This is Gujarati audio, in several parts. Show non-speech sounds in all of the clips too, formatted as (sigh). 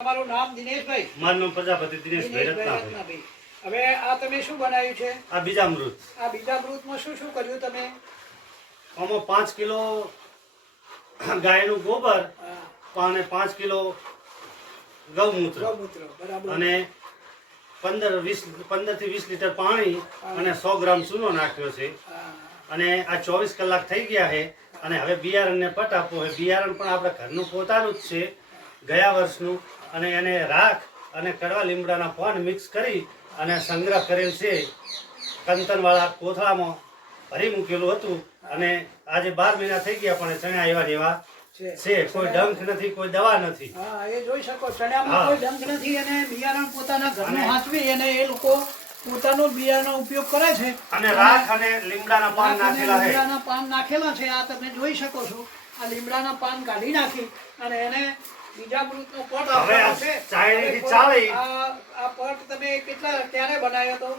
તમારું નામ દિનેશભાઈ. મારું નામ પ્રજાપતિ દિનેશભાઈ રત્નાભાઈ. હવે આ તમે શું બનાવ્યું છે? આ બીજા મૃત આ બીજા મૃતમાં શું શું કર્યું તમે? આમાં પાંચ કિલો ગાયનું ગોબર અને પાંચ કિલો ગૌમૂત્ર. ગૌમૂત્ર અને પંદર વીસ પંદરથી વીસ લીટર પાણી અને સો ગ્રામ ચૂનો નાખ્યો છે. અને આ ચોવીસ કલાક થઈ ગયા છે અને હવે બિયારણને પટ આપવો છે. બિયારણ પણ આપણે ઘરનું પોતાનું જ છે. ગયા વર્ષનું અને એને રાખ અને કડવા લીમડાના પાન મિક્સ કરી અને સંગ્રહ કરેલ છે કંતનવાળા કોથળામાં ભરી મૂકેલું હતું અને આજે બાર મહિના થઈ ગયા પણ ચણા એવા એવા છે. કોઈ ડંખ નથી કોઈ દવા નથી. હા એ જોઈ શકો ચણામાં કોઈ ડંખ નથી અને બિયારણ પોતાના ઘરનું હાચવી અને એ લોકો પોતાનો બિયારણનો ઉપયોગ કરે છે. અને રાખ અને લીમડાના પાન નાખેલા છે. લીમડાના પાન નાખેલા છે. આ તમે જોઈ શકો છો. આ લીમડાના પાન કાઢી નાખી અને એને બીજા મૃતનો પટ આપવાનો છે. ચાળણીથી ચાળી. આ આ પટ તમે કેટલા ક્યારે બનાવ્યો હતો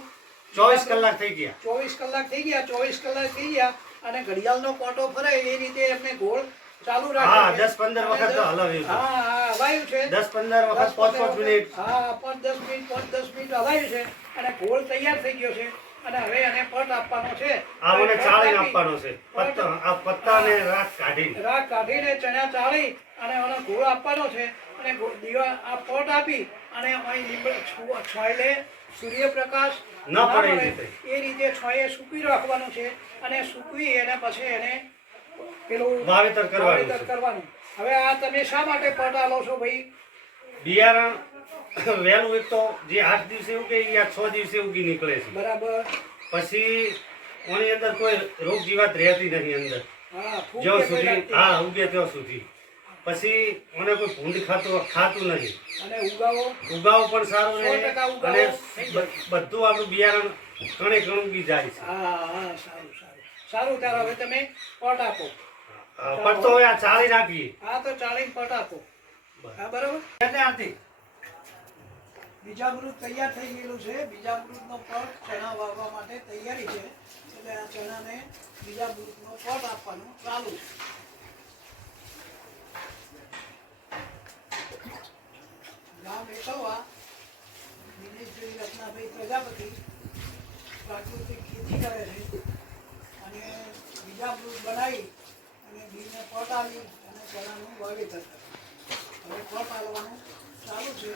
ચોવીસ કલાક થઈ ગયા. ચોવીસ કલાક થઈ ગયા ચોવીસ કલાક થઈ ગયા અને ઘડિયાળનો કોટો ફરે એ રીતે એમને ગોળ ચાલુ હા રાખ્યો છે. 10-15 વખત તો હલાવ્યું હા હા હલાવ્યું છે. દસ પંદર વખત પાંચ પાંચ મિનિટ. હા પાંચ દસ મિનિટ પાંચ દસ મિનિટ હલાવ્યું છે અને ગોળ તૈયાર થઈ ગયો છે. અને હવે એને પટ આપવાનો છે. આ મને પટ આપવાનો છે. પત્તા આ પત્તા રાખ કાઢીને. રાખ કાઢીને ચણા ચાળી અને એનો ગોળ આપવાનો છે. અને દીવા આ પટ આપી અને અહીં લીંબડ છોયલે સૂર્યપ્રકાશ ન પડે એ રીતે. છોયે સૂકવી રાખવાનું છે અને સૂકવી એને પછી એને પેલું વાવેતર કરવાનું કરવાનું. હવે આ તમે શા માટે પટ આલો છો ભાઈ? બિયારણ (coughs) વહેલું એક તો જે આઠ દિવસે ઉગે એ આ છ દિવસે ઉગી નીકળે છે. બરાબર. પછી ઓની અંદર કોઈ રોગ જીવાત રહેતી નથી અંદર. જ્યાં સુધી હા ઉગે ત્યાં સુધી. પછી મને કોઈ ભૂંડ ખાતું ખાતું નથી. અને ઉગાવો? ઉગાવ પણ સારું રહે અને. બ- બધું આપણું બિયારણ ઘણે ઘણું ઉગી જાય છે. હા હા સારું સારું. સારું ત્યારે હવે તમે પટ આપો. પટ તો હવે આ ચાળી નાખીએ હા તો ચાલીને પટ આપો. હા બરાબર? બીજા મૃત તૈયાર થઈ ગયેલું છે. બીજા મૃતનો પટ ચણા વાવવા માટે તૈયારી છે. એટલે આ ચણાને બીજા મૃતનો પટ આપવાનું ચાલુ છે. ગામ એકલવા દિનેશભાઈ રત્નાભાઈ પ્રજાપતિ પ્રાકૃતિક ખેતી કરે છે. અને બીજા મૃત બનાવી અને બીજને પટ આવી અને ચણાનું વાવેતર કરે હવે પટ આવવાનું ચાલુ છે.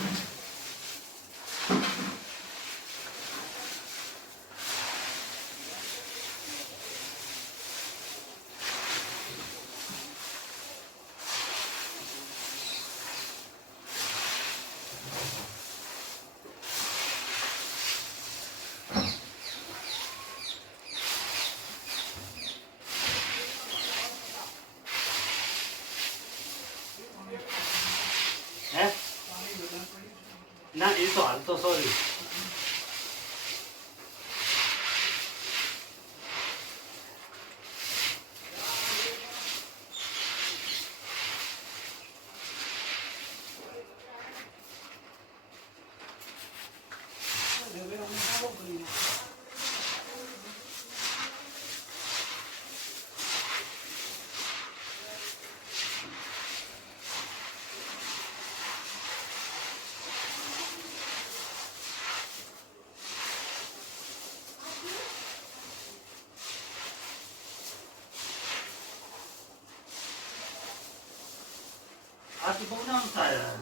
હે ના એ તો હાલ તો સોરી 八九十年代。